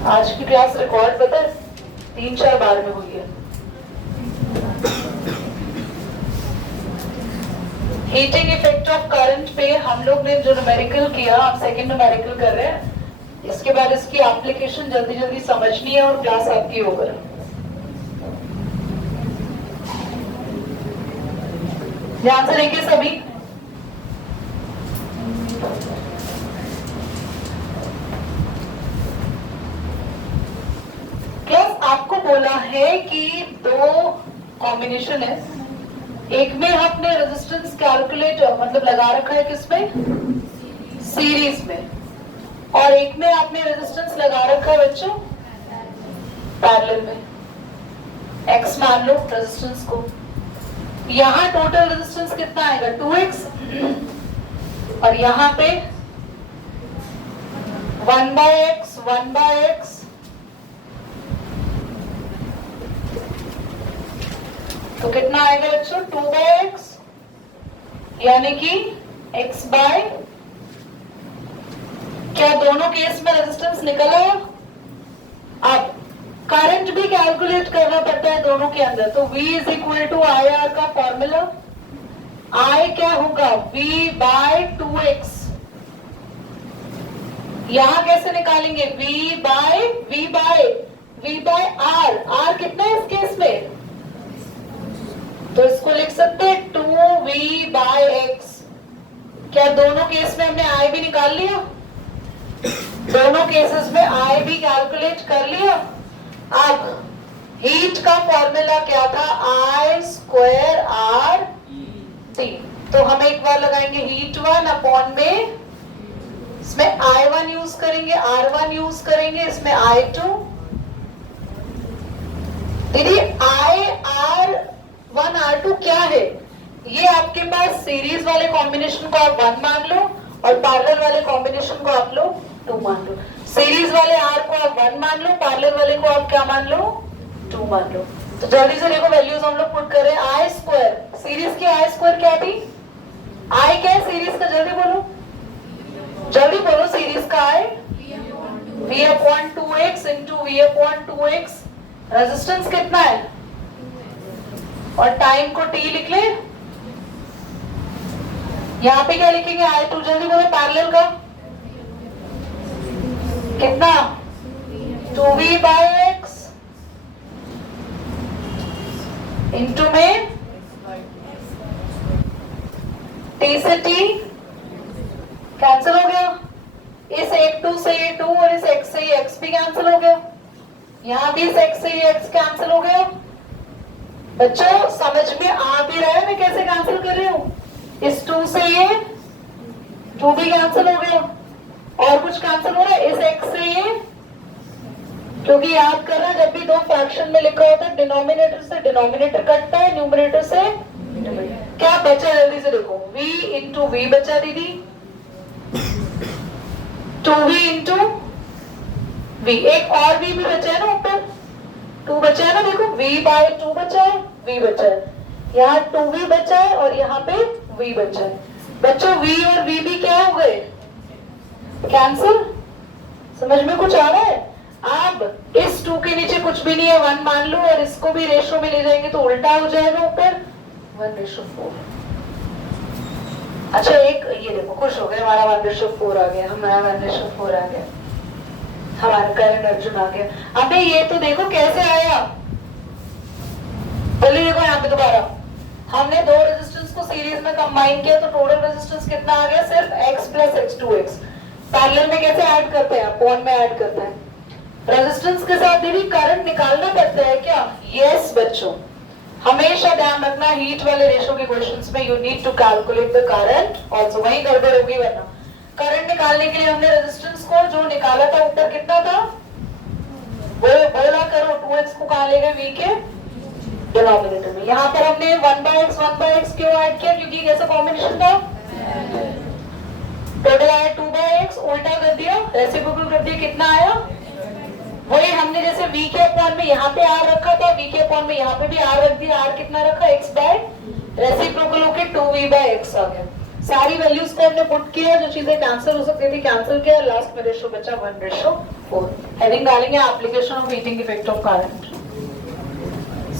आज की class record पता है 3-4 बार में हुई है। हीटिंग इफेक्ट ऑफ करंट पे हम लोग ने जो न्यूमेरिकल किया, हम सेकंड न्यूमेरिकल कर रहे हैं। इसके बाद इसकी एप्लीकेशन जल्दी जल्दी समझनी है और क्लास आपकी ओवर। ध्यान से देखिए सभी। क्लास आपको बोला है कि दो कॉम्बिनेशन है। एक में आपने रेजिस्टेंस कैलकुलेट मतलब लगा रखा है किसमें, सीरीज में, और एक में आपने रेजिस्टेंस लगा रखा है बच्चों पैरेलल में। एक्स मान लो रेजिस्टेंस को। यहाँ टोटल रेजिस्टेंस कितना आएगा 2x, और यहाँ पे 1/x तो कितना आएगा बच्चों 2/x, यानी कि x बाय, क्या दोनों केस में रेजिस्टेंस निकल आया। अब करंट भी कैलकुलेट करना पड़ता है दोनों के अंदर, तो V is equal to IR का फॉर्मूला, I क्या होगा V बाय 2x। यहां कैसे निकालेंगे V बाय R। R कितना है इस केस में, तो इसको लिख सकते हैं 2V बाय x। क्या दोनों केस में हमने I भी निकाल लिया, दोनों केसेस में I भी कैलकुलेट कर लिया। अब हीट का फॉर्मूला क्या था, I स्क्वायर R T। तो हम एक बार लगाएंगे हीट 1 अपॉन में, इसमें I1 यूज करेंगे, R1 यूज करेंगे, इसमें I2। दीदी R1 R2 क्या है, ये आपके पास सीरीज वाले कॉम्बिनेशन को आप 1 मान लो और पैरेलल वाले कॉम्बिनेशन को आप लोग 2 मान लो। सीरीज वाले R को आप 1 मान लो, पैरेलल वाले को आप क्या मान लो 2 मान लो। तो जल्दी से देखो वैल्यूज हम लोग पुट कर रहे हैं। I स्क्वायर, सीरीज की I स्क्वायर क्या थी, I क्या है सीरीज का, जल्दी बोलो सीरीज का I V upon 2x into V upon 2x। Resistance कितना है और टाइम को t लिख ले। यहाँ पे क्या लिखेंगे I2, जल्दी बोलो पैरेलल का कितना 2V बाय x इंटू में t से t कैंसिल हो गया, इस एक 2 से ये 2 और इस x से ये x भी कैंसिल हो गया, यहाँ भी इस x से ये x कैंसिल हो गया। बच्चों समझ में आ भी रहा है मैं कैसे कैंसिल कर रही हूँ, इस 2 से ये 2 भी कैंसिल हो गया, और कुछ कैंसिल हो रहा है इस x से ये, क्योंकि याद करना जब भी दो फ्रैक्शन में लिखा होता है डिनोमिनेटर से डिनोमिनेटर कटता है, न्यूमरेटर से क्या बचा, जल्दी से देखो v इंटू v बचा दीदी, 2v इंटू v, एक और v भी बचा है ना ऊपर 2 बचा है ना, देखो v बाय 2 बचा है, v बचा है, यहाँ 2v बचा है और यहाँ पे v बचा है। बच्चों v और v भी क्या हो गए कैंसिल। समझ में कुछ आ रहा है। अब इस 2 के नीचे कुछ भी नहीं है 1 मान लो, और इसको भी रेशो में ले जाएंगे तो उल्टा हो जाएगा ऊपर 1:4। अच्छा एक ये देखो खुश हो गए, हमारा 1:4 आ गया, हमारा 1:4 आ गया, हमारा करंट अर्जुन आ गया। अबे ये तो देखो कैसे आया, जल्दी देखो यहाँ पे दोबारा, हमने दो रेजिस्टेंस को सीरीज में कंबाइन किया तो टोटल रेजिस्टेंस कितना आ गया, सिर्फ x प्लस x2x। पैरेलल में कैसे ऐड करते हैं, अपॉन में ऐड करते हैं। रेजिस्टेंस के साथ भी करंट निकालना पड़ता है क्या, यस बच्चों, हमेशा ध्यान रखना हीट वाले रेशो के क्वेश्चंस में you need to calculate the current also, वही गड़बड़ होगी वरना। करंट निकालने के लिए हमने रेजिस्टेंस को जो निकाला था ऊपर कितना था, वो बोला करो 2x को कहाँ ले गए v के डिनोमिनेटर में। यहाँ पर हमने 1/x क्यों ऐड किया, क्योंकि कैसा कॉम्बिनेशन था, टोटल आया 2/x, उल्टा कर दिया रेसिप्रोकल कर दिया, कितना आया वही हमने जैसे v के अपॉन में यहाँ पे r रखा था, v के अपॉन में यहाँ पे भी r रख दिया, r कितना रखा x बाय रेसिप्रोकल होके 2v बाय x आ गया। सारी वैल्यूज को हमने पुट किया, जो चीजें कैंसिल हो सकती थी कैंसिल किया, लास्ट में रेशो बचा 1:4। हेडिंग डालेंगे application of heating effect of current.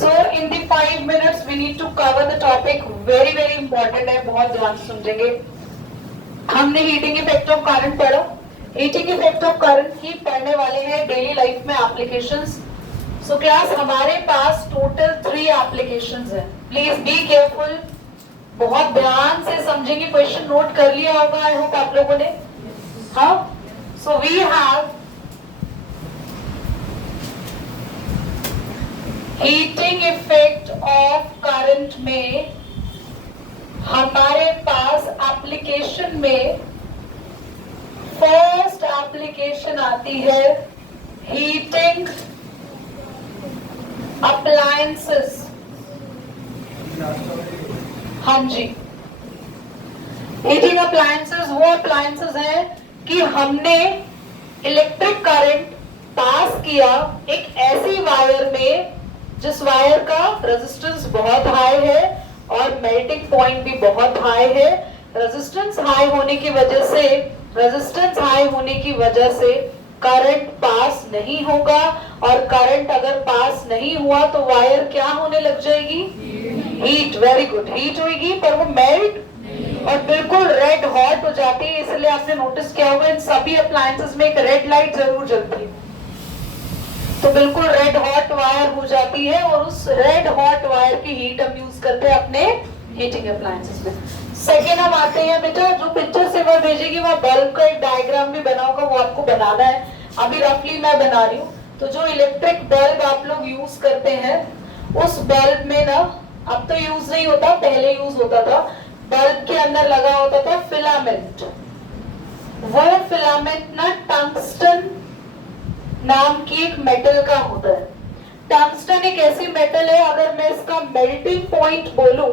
So in the 5 minutes we need to cover the topic, very very important है, बहुत ध्यान से समझेंगे। हमने हीटिंग इफेक्ट ऑफ करंट पढ़ा, हीटिंग इफेक्ट ऑफ करंट ही पढ़ने वाले हैं डेली लाइफ में एप्लीकेशंस। सो क्लास हमारे पास टोटल 3 एप्लीकेशंस हैं, प्लीज बी केयरफुल, बहुत ध्यान से समझेंगे। क्वेश्चन नोट कर लिया होगा आई होप आप लोगों ने। हाँ, so we have heating effect of current में हमारे पास एप्लीकेशन में फर्स्ट एप्लीकेशन आती है हीटिंग अप्लायंसेस। हाँ जी, हीटिंग अप्लायंसेस वो अप्लायंसेस हैं कि हमने इलेक्ट्रिक करंट पास किया एक ऐसी वायर में जिस वायर का रेजिस्टेंस बहुत हाई है और मेल्टिंग पॉइंट भी बहुत हाई है। रेजिस्टेंस हाई होने की वजह से करंट पास नहीं होगा, और करंट अगर पास नहीं हुआ तो वायर क्या होने लग जाएगी? हीट। वेरी गुड, हीट होगी, पर वो मेल्ट और बिल्कुल रेड हॉट हो जाती है। इसलिए आपने नोटिस किया होगा इन सभी अप्लायंसेस में एक रेड लाइट जरूर जलती है, तो बिल्कुल रेड हॉट वायर हो जाती है, और उस रेड हॉट वायर की हीट हम यूज करते हैं अपने हीटिंग अप्लायंसेस में। सेकेंड हम आते हैं, बेटा जो पिक्चर से मैं भेजेगी वह बल्ब का एक डायग्राम भी बना होगा, वो आपको बनाना है। अभी रफली मैं बना रही हूँ। तो जो इलेक्ट्रिक बल्ब आप लोग यूज करते हैं, उस बल्ब में ना अब तो यूज नहीं होता, पहले यूज होता था, बल्ब के अंदर लगा होता था फिलामेंट। वो फिलामेंट ना टंगस्टन नाम की एक मेटल का होता है। टंगस्टन एक ऐसी मेटल है, अगर मैं इसका मेल्टिंग पॉइंट बोलूं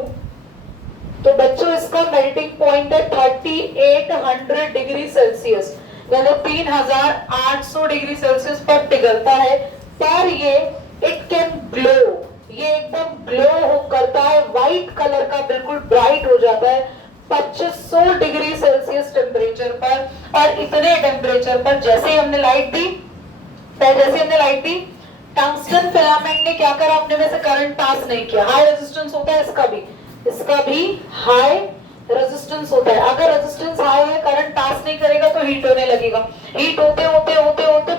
तो बच्चों इसका मेल्टिंग पॉइंट है 3800 डिग्री सेल्सियस, यानी 3800 डिग्री सेल्सियस पर पिघलता है। पर ये इट कैन ग्लो, ये एकदम ग्लो करता है, व्हाइट कलर का बिल्कुल ब्राइट हो जाता है 2500 डिग्री सेल्सियस टेम्परेचर पर। और इतने टेम्परेचर पर जैसे हमने लाइट दी, टंगस्टन फिलामेंट ने क्या करा, अपने में से करंट पास नहीं किया। हाई रेजिस्टेंस होता है इसका भी हाई रेजिस्टेंस होता है। अगर रेजिस्टेंस हाई है, करंट पास नहीं करेगा तो हीट होने लगेगा। हीट होते होते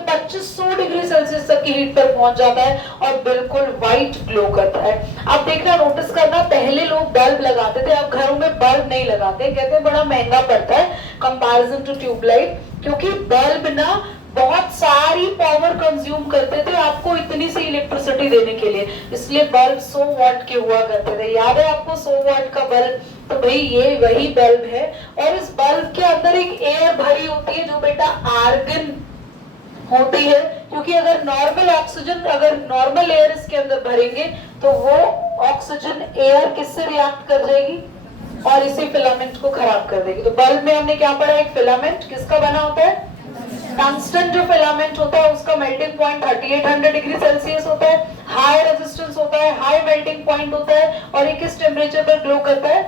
2500 डिग्री सेल्सियस तक की हीट पर पहुंच जाता है और बिल्कुल व्हाइट ग्लो करता है। अब देखना, नोटिस करना, पहले लोग बल्ब लगाते थे, अब घरों में बल्ब नहीं लगाते, कहते हैं बड़ा महंगा पड़ता है कंपैरिजन टू ट्यूबलाइट, क्योंकि बल्ब ना बहुत सारी पावर कंज्यूम करते थे आपको इतनी सी इलेक्ट्रिसिटी देने के लिए, इसलिए बल्ब 100 वाट के हुआ करते थे। याद है आपको 100 वाट का बल्ब? तो भाई ये वही बल्ब है, और इस बल्ब के अंदर एक एयर भरी होती है जो बेटा आर्गन होती है, क्योंकि अगर नॉर्मल एयर इसके अंदर भरेंगे तो वो ऑक्सीजन एयर किससे रिएक्ट कर जाएगी और इसी फिलामेंट को खराब कर देगी। तो बल्ब में हमने क्या पढ़ा, एक फिलामेंट किसका बना होता है? टंगस्टन जो फिलामेंट होता है उसका मेल्टिंग पॉइंट 3800 डिग्री सेल्सियस होता है, हाई रेजिस्टेंस होता है, हाई मेल्टिंग पॉइंट होता है, और ये किस टेम्परेचर पर ग्लो करता है?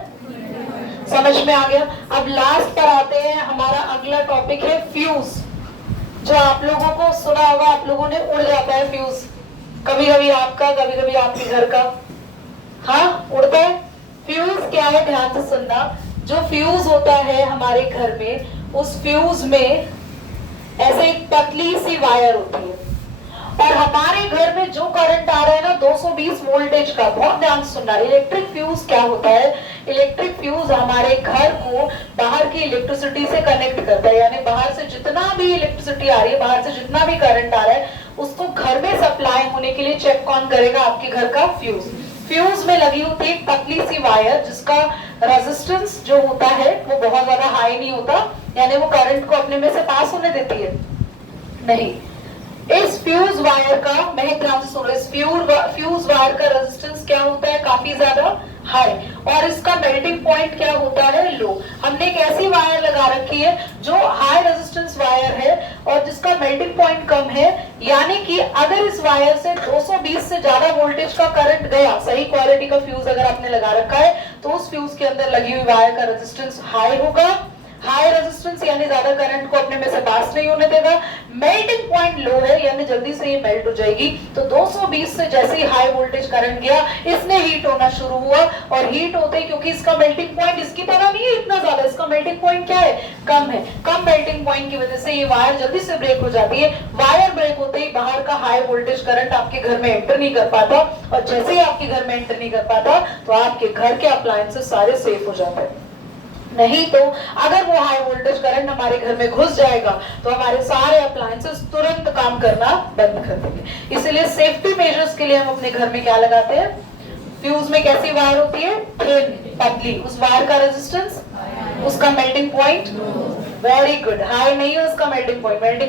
समझ में आ गया। अब लास्ट पर आते हैं, हमारा अगला टॉपिक है फ्यूज। जो आप लोगों को सुना होगा, आप लोगों ने उड़ जाता है फ्यूज, कभी कभी आपका, कभी कभी आपके घर का, हाँ उड़ता है। फ्यूज क्या है, ध्यान से सुनना। जो फ्यूज होता है हमारे घर में, उस फ्यूज में ऐसे एक पतली सी वायर होती है, और हमारे घर में जो करंट आ रहा है ना 220 वोल्टेज का, बहुत ध्यान से सुनना। इलेक्ट्रिक फ्यूज क्या होता है? इलेक्ट्रिक फ्यूज हमारे घर को बाहर की इलेक्ट्रिसिटी से कनेक्ट करता है, यानी बाहर से जितना भी इलेक्ट्रिसिटी आ रही है, बाहर से जितना भी करंट आ रहा है, उसको घर में सप्लाई होने के लिए चेक कौन करेगा? आपके घर का फ्यूज। फ्यूज में लगी होती है एक पतली सी वायर, जिसका रेजिस्टेंस जो होता है वो बहुत ज्यादा हाई नहीं होता, यानी वो करंट को अपने में से पास होने देती है नहीं। इस फ्यूज वायर का, मैं ध्यान से सुनो, इस फ्यूज वायर का रेजिस्टेंस क्या होता है, काफी ज्यादा हाई, और इसका मेल्टिंग पॉइंट क्या होता है, लो। हमने एक ऐसी वायर लगा रखी है जो हाई रेजिस्टेंस वायर है और जिसका मेल्टिंग पॉइंट कम है, यानी कि अगर इस वायर से 220 से ज्यादा वोल्टेज का करंट गया, सही क्वालिटी का फ्यूज अगर आपने लगा रखा है, तो उस फ्यूज के अंदर लगी हुई वायर का रेजिस्टेंस हाई होगा। हाई रेजिस्टेंस यानी ज्यादा करंट को अपने में से पास नहीं होने देगा। मेल्टिंग पॉइंट लो है यानी जल्दी से ये मेल्ट हो जाएगी। तो 220 से जैसे ही हाई वोल्टेज करंट गया, इसने हीट होना शुरू हुआ, और हीट होते ही, क्योंकि इसका मेल्टिंग पॉइंट इसकी तरह नहीं है इतना ज्यादा, इसका मेल्टिंग पॉइंट क्या है, कम है। कम मेल्टिंग पॉइंट की वजह से ये वायर जल्दी से ब्रेक हो जाती है। वायर ब्रेक होते ही बाहर का हाई वोल्टेज करंट आपके घर में एंटर नहीं कर पाता, और जैसे ही आपके घर में एंटर नहीं कर पाता तो आपके घर के अप्लायंसेस सारे सेफ हो जाते हैं। नहीं तो अगर वो हाई वोल्टेज करंट हमारे घर में घुस जाएगा तो हमारे सारे अप्लायंसेस तुरंत काम करना बंद कर देंगे। इसलिए सेफ्टी मेजर्स के लिए हम अपने घर में क्या लगाते हैं, फ्यूज में कैसी वायर होती है, थिन, पतली, उस वायर का रेजिस्टेंस, उसका melting point, very good, high नहीं है उसका मेल्टिंग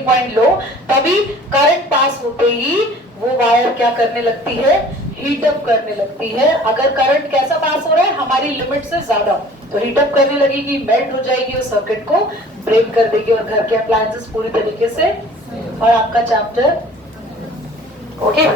पॉइंट लो, तभी करंट पास होते ही वो वायर क्या करने लगती है, हीट अप करने लगती है। अगर करंट कैसा पास हो रहा है, हमारी लिमिट से ज्यादा, तो हीट अप करने लगेगी, मेल्ट हो जाएगी और सर्किट को ब्रेक कर देगी और घर के अप्लायंसेस पूरी तरीके से, और आपका चैप्टर ओके।